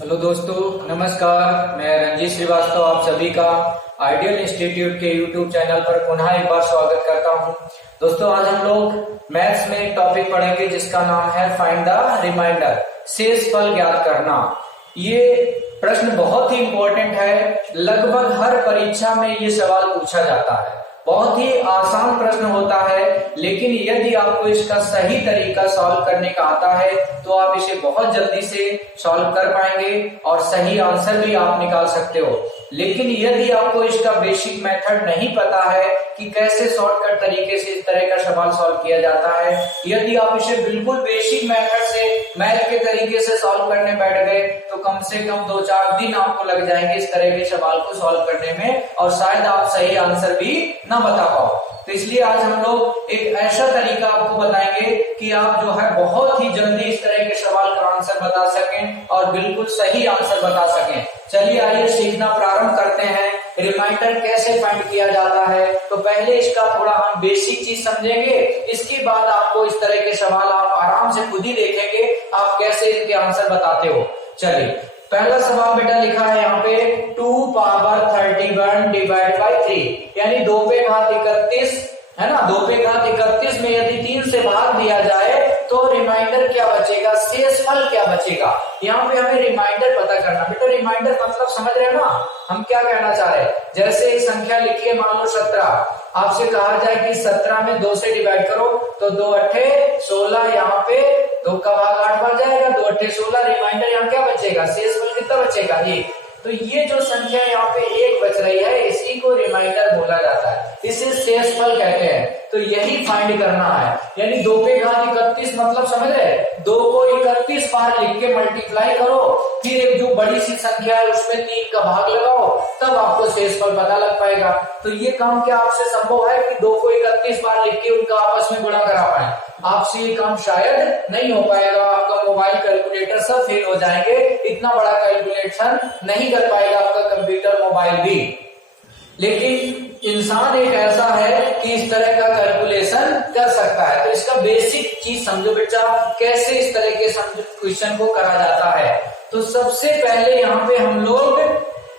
Hello दोस्तों, नमस्कार। मैं रंजीत श्रीवास्तव आप सभी का आइडियल इंस्टीट्यूट के यूट्यूब चैनल पर पुनः एक बार स्वागत करता हूं। दोस्तों, आज हम लोग मैथ्स में एक टॉपिक पढ़ेंगे जिसका नाम है फाइंड द रिमाइंडर, शेषफल ज्ञात करना। ये प्रश्न बहुत ही इंपॉर्टेंट है, लगभग हर परीक्षा में ये सवाल पूछा जाता है। बहुत ही आसान प्रश्न होता है, लेकिन यदि आपको इसका सही तरीका सॉल्व करने का आता है तो आप इसे बहुत जल्दी से सॉल्व कर पाएंगे और सही आंसर भी आप निकाल सकते हो। लेकिन यदि आपको इसका बेसिक मेथड नहीं पता है कि कैसे शॉर्टकट तरीके से इस तरह का सवाल सॉल्व किया जाता है, यदि आप इसे बिल्कुल बेसिक मेथड से मैथ के तरीके से सॉल्व करने बैठ गए तो कम से कम 2-4 दिन आपको लग जाएंगे इस तरह के सवाल को सॉल्व करने में, और शायद आप सही आंसर भी ना बता पाओ। तो इसलिए आज हम लोग एक ऐसा तरीका आपको बताएंगे कि आप जो है बहुत ही जल्दी इस तरह के सवाल का आंसर बता सकें और बिल्कुल सही आंसर बता सकें। चलिए आइए सीखना प्रारंभ करते हैं। रिमाइंडर कैसे फाइंड किया जाता है, तो पहले इसका थोड़ा हम बेसिक चीज समझेंगे, इसके बाद आपको इस तरह के सवाल आप आराम से खुद ही देखेंगे आप कैसे इनके आंसर बताते हो। चलिए, पहला सवाल बेटा लिखा है यहाँ पे 2 पावर 31 डिवाइड बाई 3, यानी 2 पे घात 31 है ना। 2 पे घात 31 में यदि 3 से भाग दिया जाए तो रिमाइंडर क्या बचेगा, शेषफल क्या बचेगा। यहाँ पे हमें रिमाइंडर पता करना। बेटा रिमाइंडर मतलब समझ रहे हो ना हम क्या कहना चाह रहे हैं। जैसे संख्या लिखी है, मान लो 17, आपसे कहा जाए कि 17 में 2 से डिवाइड करो तो 2 अट्ठे 16, यहाँ पे 2 का भाग 8 बन जाएगा, 2 अट्ठे 16। रिमाइंडर यहाँ क्या बचेगा, शेषफल कितना बचेगा ये। तो ये जो संख्या यहाँ पे 1 बच रही है इसी को रिमाइंडर बोला जाता है, इसे शेषफल कहते हैं। तो यही फाइंड करना है, यानी 2 पे घात 31 मतलब समझ रहे, 2 को 31 बार लिख के मल्टीप्लाई करो, फिर एक जो बड़ी सी संख्या है उसमें 3 का भाग लगाओ, तब आपको शेषफल पता लग पाएगा। तो ये काम क्या आपसे संभव है कि 2 को 31 बार लिख के उनका आपस में गुणा करा पाए? आपसे ये काम शायद नहीं हो पाएगा, आपका मोबाइल कैलकुलेटर सब फेल हो जाएंगे, इतना बड़ा कैलकुलेशन नहीं कर पाएगा आपका कंप्यूटर मोबाइल भी। लेकिन इंसान एक ऐसा है कि इस तरह का कैलकुलेशन कर सकता है। तो इसका बेसिक चीज समझो बेटा, कैसे इस तरह के क्वेश्चन को करा जाता है। तो सबसे पहले यहाँ पे हम लोग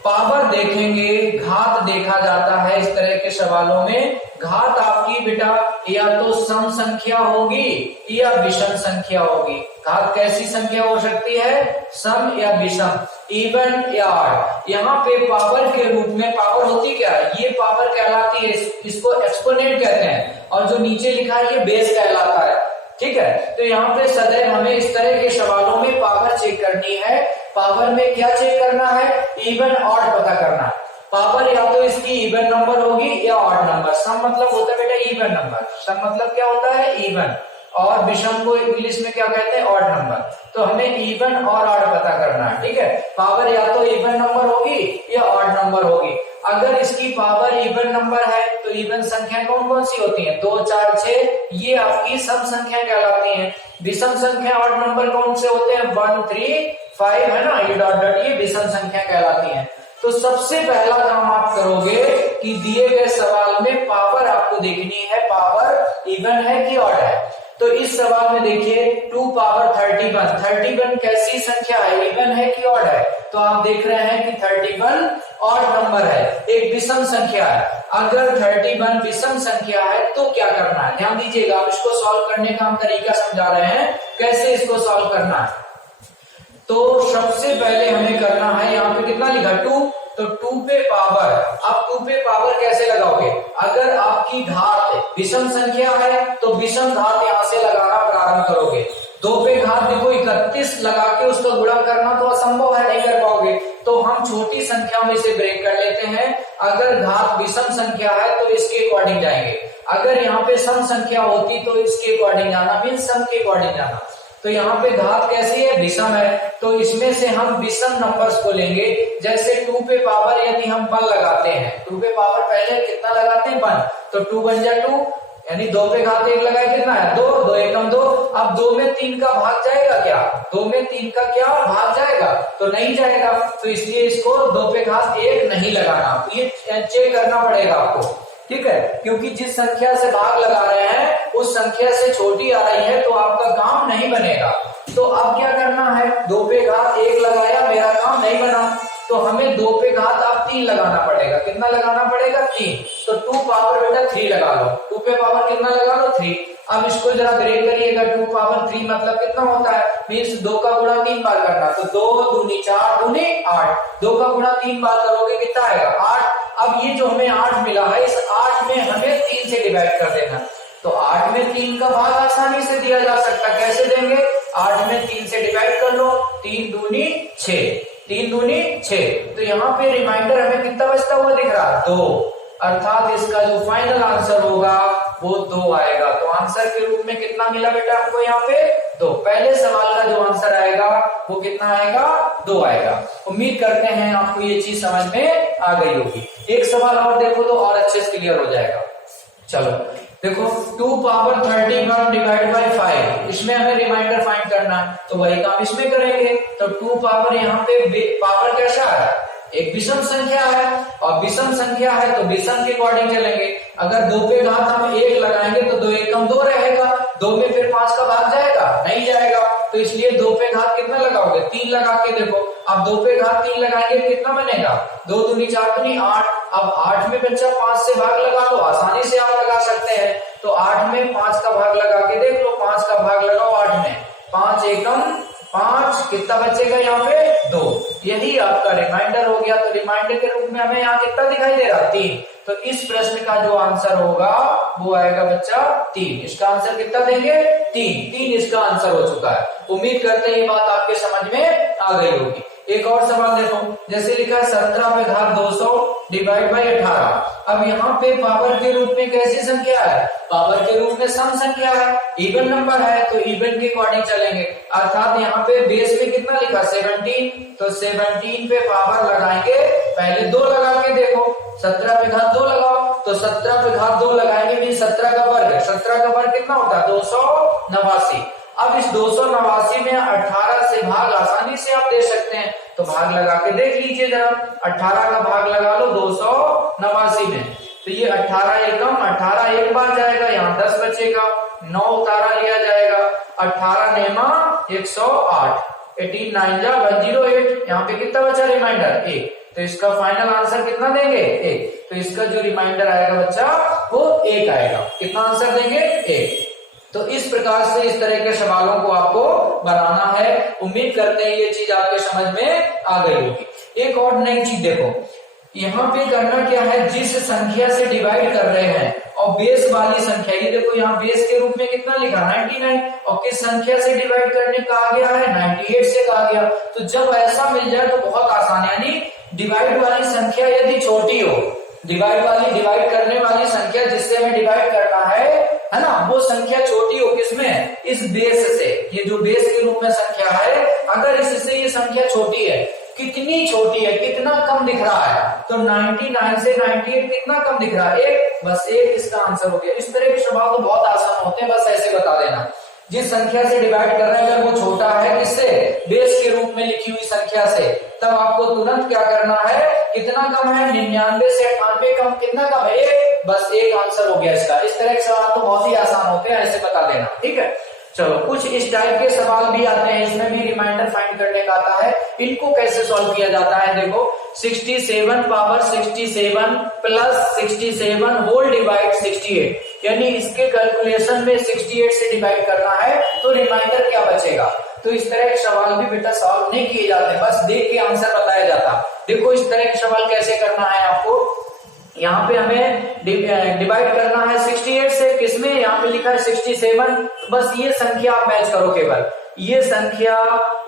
पावर देखेंगे, घात देखा जाता है इस तरह के सवालों में। घात आपकी बेटा या तो सम संख्या होगी या विषम संख्या होगी। घात कैसी संख्या हो सकती है, सम या विषम, इवन या ऑड। यहाँ पे पावर के रूप में पावर होती क्या है, ये पावर कहलाती है, इसको एक्सपोनेंट कहते हैं, और जो नीचे लिखा है ये बेस कहलाता है। ठीक है, तो यहाँ पे सदैव हमें इस तरह के सवालों में पावर चेक करनी है। पावर में क्या चेक करना है, इवन ऑड पता करना है। पावर या तो इसकी इवन नंबर होगी या ऑड नंबर। सम मतलब होता है बेटा इवन नंबर, सम मतलब क्या होता है इवन, और विषम को इंग्लिश में क्या कहते हैं, ऑड नंबर। तो हमें इवन और ऑड पता करना है। ठीक है, पावर या तो इवन नंबर होगी या ऑड नंबर होगी। अगर इसकी पावर इवन नंबर है तो इवन संख्या कौन कौन सी होती हैं, 2, 4, 6, ये आपकी सम संख्या कहलाती हैं। विषम संख्या ऑड नंबर कौन से होते हैं, 1, 3, 5 है ना, ये डॉट डॉट, ये विषम संख्या कहलाती हैं। तो सबसे पहला काम आप करोगे कि दिए गए सवाल में पावर आपको देखनी है, पावर इवन है कि ऑड है। तो इस सवाल में देखिए 2 पावर 31 कैसी संख्या है, इवन है कि ऑड है। तो आप देख रहे हैं कि 31 ऑड नंबर है, एक विषम संख्या है। अगर 31 विषम संख्या है तो क्या करना है, ध्यान दीजिएगा। आप इसको सॉल्व करने का हम तरीका समझा रहे हैं, कैसे इसको सॉल्व करना है। तो सबसे पहले हमें करना है, यहाँ पे कितना लिखा 2, तो 2 पे पावर। अब 2 पे पावर कैसे लगाओगे, अगर आपकी घात विषम संख्या है तो विषम घात यहाँ से लगाना प्रारंभ करोगे। 2 पे घात देखो 31 लगा के उसका गुणा करना तो असंभव है, नहीं कर पाओगे। तो हम छोटी संख्या में से ब्रेक कर लेते हैं। अगर घात विषम संख्या है तो इसके अकॉर्डिंग जाएंगे, अगर यहाँ पे सम संख्या होती तो इसके अकॉर्डिंग जाना, मीन सम के अकॉर्डिंग जाना। तो यहाँ पे घात कैसी है, विषम है, तो इसमें से हम विषम नंबर्स को लेंगे। जैसे 2 पे पावर यदि हम 1 लगाते हैं, 2 पे पावर पहले कितना लगाते हैं, 1, तो 2 बन जाए 2, यानी 2 पे घात 1 लगाए कितना है, 2, 2 एकम 2। अब 2 में 3 का भाग जाएगा क्या, 2 में 3 का क्या भाग जाएगा, तो नहीं जाएगा। तो इसलिए इसको 2 पे घात 1 नहीं लगाना, ये चेक करना पड़ेगा आपको। ठीक है, क्योंकि जिस संख्या से भाग लगा रहे हैं उस संख्या से छोटी आ रही है तो आपका काम नहीं बनेगा। तो अब क्या करना है, 2 पे घात 1 लगाया, मेरा काम नहीं बना, तो हमें 2 पे घात आप 3 लगाना पड़ेगा। कितना लगाना पड़ेगा? 3। तो 2 पावर बेटा 3 लगा लो। 2 पे पावर कितना लगा लो? 3। अब इसको जरा ग्रेड करिएगा, 2 पावर 3 मतलब कितना होता है? मीन्स 2 का गुणा 3 बार करना, तो 2 दूनी 4 दूनी 8, 2 का गुणा 3 बार करोगे कितना आएगा? 8। अब ये जो हमें 8 मिला है, इस 8 में हमें 3 से डिवाइड कर देना। तो 8 में 3 का भाग आसानी से दिया जा सकता है। कैसे देंगे? 8 में 3 से डिवाइड कर लो, 3 दूनी 6, 3 दूनी 6। तो यहाँ पे रिमाइंडर हमें कितना बचता हुआ दिख रहा? 2। अर्थात इसका जो फाइनल आंसर होगा वो 2 आएगा। तो आंसर के रूप में कितना मिला बेटा हमको यहाँ पे? 2। पहले सवाल का जो आंसर आएगा वो कितना आएगा? 2 आएगा। उम्मीद करते हैं आपको ये चीज समझ में आ गई होगी। एक सवाल और देखो तो और अच्छे से क्लियर हो जाएगा। चलो देखो, 2 पावर 31 डिवाइड बाई 5, इसमें हमें रिमाइंडर फाइंड करना है, तो वही काम इसमें करेंगे। तो 2 पावर यहाँ पे पावर कैसा है? एक विषम संख्या है, और विषम संख्या है तो विषम के अकॉर्डिंग चलेंगे। अगर 2 पे घात हम 1 लगाएंगे तो 2 एकम 2 रहेगा, 2 में फिर 5 का भाग जाएगा? नहीं जाएगा। तो इसलिए 2 पे घात कितना लगाओगे? 3 लगा के देखो। अब 2 पे घात 3 लगाएंगे कितना बनेगा? 2 दूनी 4 दूनी 8। अब 8 में बच्चा 5 से भाग लगा लो, आसानी से आप लगा सकते हैं। तो 8 में 5 का भाग लगा के देख लो, 5 का भाग लगाओ 8 में, 5 एकम 5, कितना बचेगा यहाँ पे? 2। यही आपका रिमाइंडर हो गया। तो रिमाइंडर के रूप में हमें यहाँ कितना दिखाई दे रहा? 3। तो इस प्रश्न का जो आंसर होगा वो आएगा बच्चा 3। इसका आंसर कितना देंगे? 3 इसका आंसर हो चुका है। उम्मीद करते हैं ये बात आपके समझ में आ गई होगी। एक और सवाल देखो, जैसे लिखा है 17 पे घात 200 डिवाइड बाई 18। अब यहाँ पे पावर के रूप में कैसी संख्या है? पावर के रूप में सम संख्या है, इवन नंबर है, तो इवन के अकॉर्डिंग चलेंगे। अर्थात यहाँ पे बेस पे कितना लिखा? 17। तो 17 पे पावर लगाएंगे, पहले 2 लगा के देखो, 17 पे घात 2 लगाओ, तो 17 पे घात 2 लगाएंगे भी 17 का वर्ग, 17 का वर्ग कितना होता है? 289। अब इस 289 में 18 से भाग आसानी से आप दे सकते हैं, तो भाग लगा के देख लीजिए जरा। 18 का भाग लगा लो 289 में, तो ये 18 एकम 18 एक बार जाएगा, यहाँ 10 बचेगा, 9 उतारा लिया जाएगा, 18 नेमा 108, 18 9 जा 108। यहाँ पे कितना बचा रिमाइंडर? 1। तो इसका फाइनल आंसर कितना देंगे? 1। तो इसका जो रिमाइंडर आएगा बच्चा वो 1 आएगा। कितना आंसर देंगे? 1। तो इस प्रकार से इस तरह के सवालों को आपको बनाना है। उम्मीद करते हैं ये चीज आपके समझ में आ गई होगी। एक और नई चीज देखो, यहाँ पे करना क्या है, जिस संख्या से डिवाइड कर रहे हैं और बेस वाली संख्या, ये देखो यहाँ बेस के रूप में कितना लिखा? 99, और किस संख्या से डिवाइड करने कहा गया है? 98 से कहा गया। तो जब ऐसा मिल जाए तो बहुत आसान है, यानी डिवाइड वाली संख्या यदि छोटी हो, डिवाइड करने वाली संख्या जिससे हमें डिवाइड करना है ना, वो संख्या छोटी हो, किसमें? इस बेस से। ये जो बेस के रूप में संख्या है, अगर इससे ये संख्या छोटी है, कितनी छोटी है, कितना कम दिख रहा है? तो 99 से 98 कितना कम दिख रहा है? 1। बस 1 इसका आंसर हो गया। इस तरह के सवाल तो बहुत आसान होते हैं, बस ऐसे बता देना। जिस संख्या से डिवाइड कर रहे हैं अगर वो छोटा है, किससे? बेस के रूप में लिखी हुई संख्या से, तब आपको तुरंत क्या करना है? कितना कम है? 99 से 98 कम, कितना कम है? 1। बस 1 आंसर हो गया इसका। इस तरह के सवाल तो बहुत ही आसान होते हैं, ऐसे बता देना, ठीक है। चलो कुछ इस टाइप के सवाल भी आते हैं, इसमें भी रिमाइंडर फाइंड करने का आता है। इनको कैसे सॉल्व किया जाता है? देखो 67 पावर 67 प्लस 67 होल डिवाइड 68, यानी इसके कैलकुलेशन में 68 से डिवाइड करना है, तो रिमाइंडर क्या बचेगा? तो इस तरह के सवाल भी बेटा सॉल्व नहीं किए जाते, बस देख के आंसर बताया जाता। देखो इस तरह के सवाल कैसे करना है आपको, यहाँ पे हमें डिवाइड करना है 68 से, किसमें? यहाँ पे लिखा है 67। बस ये संख्या आप मैच करो, केवल ये संख्या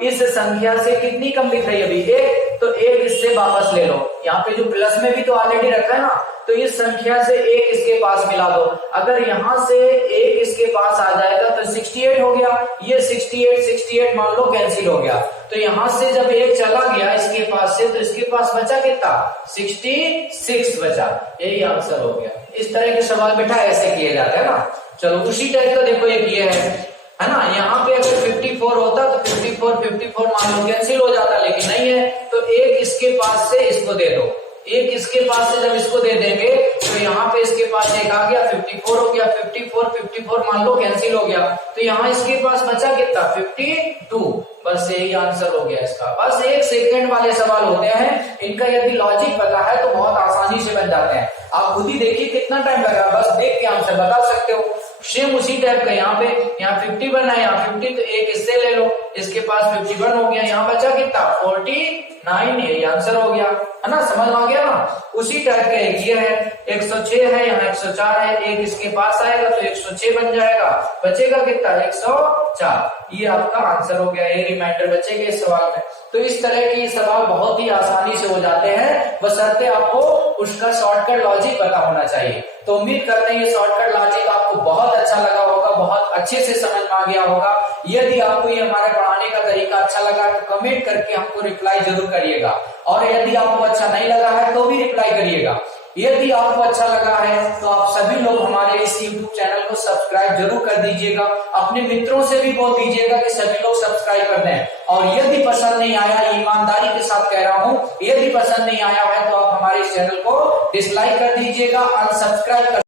इस संख्या से कितनी कम दिख रही है अभी? 1। तो 1 इससे वापस ले लो, यहाँ पे जो प्लस में भी तो ऑलरेडी रखा है ना, तो इस संख्या से 1 इसके पास मिला दो। अगर यहाँ से 1 इसके पास आ जाएगा तो 68 हो गया, ये 68 मान लो कैंसिल हो गया। तो यहाँ से जब 1 चला गया इसके पास से, तो इसके पास बचा कितना? 66 बचा। यही आंसर हो गया। इस तरह के सवाल बेटा ऐसे किए जाते हैं ना। चलो उसी टाइप का देखो एक ये है ना, यहाँ पे अगर 54 होता तो 54 मान लो कैंसिल हो जाता, लेकिन नहीं है, तो 1 इसके पास से इसको दे दो, एक इसके पास से जब इसको दे देंगे तो यहाँ पे इसके पास एक आ गया, 54 हो गया, 54 मान लो कैंसिल हो गया, तो यहाँ इसके पास बचा कितना, 52। बस यही आंसर हो गया इसका। बस 1 सेकंड वाले सवाल होते हैं, इनका यदि लॉजिक पता है तो बहुत आसानी से बन जाते हैं। आप खुद ही देखिए कितना टाइम लगा, बस देख के आंसर बता सकते हो। सेम उसी टाइप का यहाँ पे, यहाँ 51 है, यहाँ 50, तो एक इससे ले लो, इसके पास 51 हो गया, यहाँ बचा कितना, 49, यही आंसर हो गया, है ना, समझ आ गया ना। उसी टाइप का एक ये है, 106 है, यहाँ 104 है, एक इसके पास आएगा तो 106 बन जाएगा, बचेगा कितना, 104, ये आपका आंसर हो गया, ये रिमाइंडर बचेगा इस सवाल में। तो इस तरह के सवाल बहुत ही आसानी से हो जाते हैं, बशर्ते आपको उसका शॉर्टकट लॉजिक पता होना चाहिए। तो उम्मीद करते हैं ये शॉर्टकट लॉजिक आपको बहुत अच्छा लगा होगा, बहुत अच्छे से समझ में आ गया होगा। यदि आपको ये हमारे पढ़ाने का तरीका अच्छा लगा तो कमेंट करके हमको रिप्लाई जरूर करिएगा, और यदि आपको अच्छा नहीं लगा है तो भी रिप्लाई करिएगा। यदि आपको अच्छा लगा है तो आप सभी लोग हमारे इस YouTube चैनल को सब्सक्राइब जरूर कर दीजिएगा, अपने मित्रों से भी बोल दीजिएगा कि सभी लोग सब्सक्राइब कर दें। और यदि पसंद नहीं आया, ईमानदारी के साथ कह रहा हूं, यदि पसंद नहीं आया है तो आप हमारे इस चैनल को डिसलाइक कर दीजिएगा, अनसब्सक्राइब कर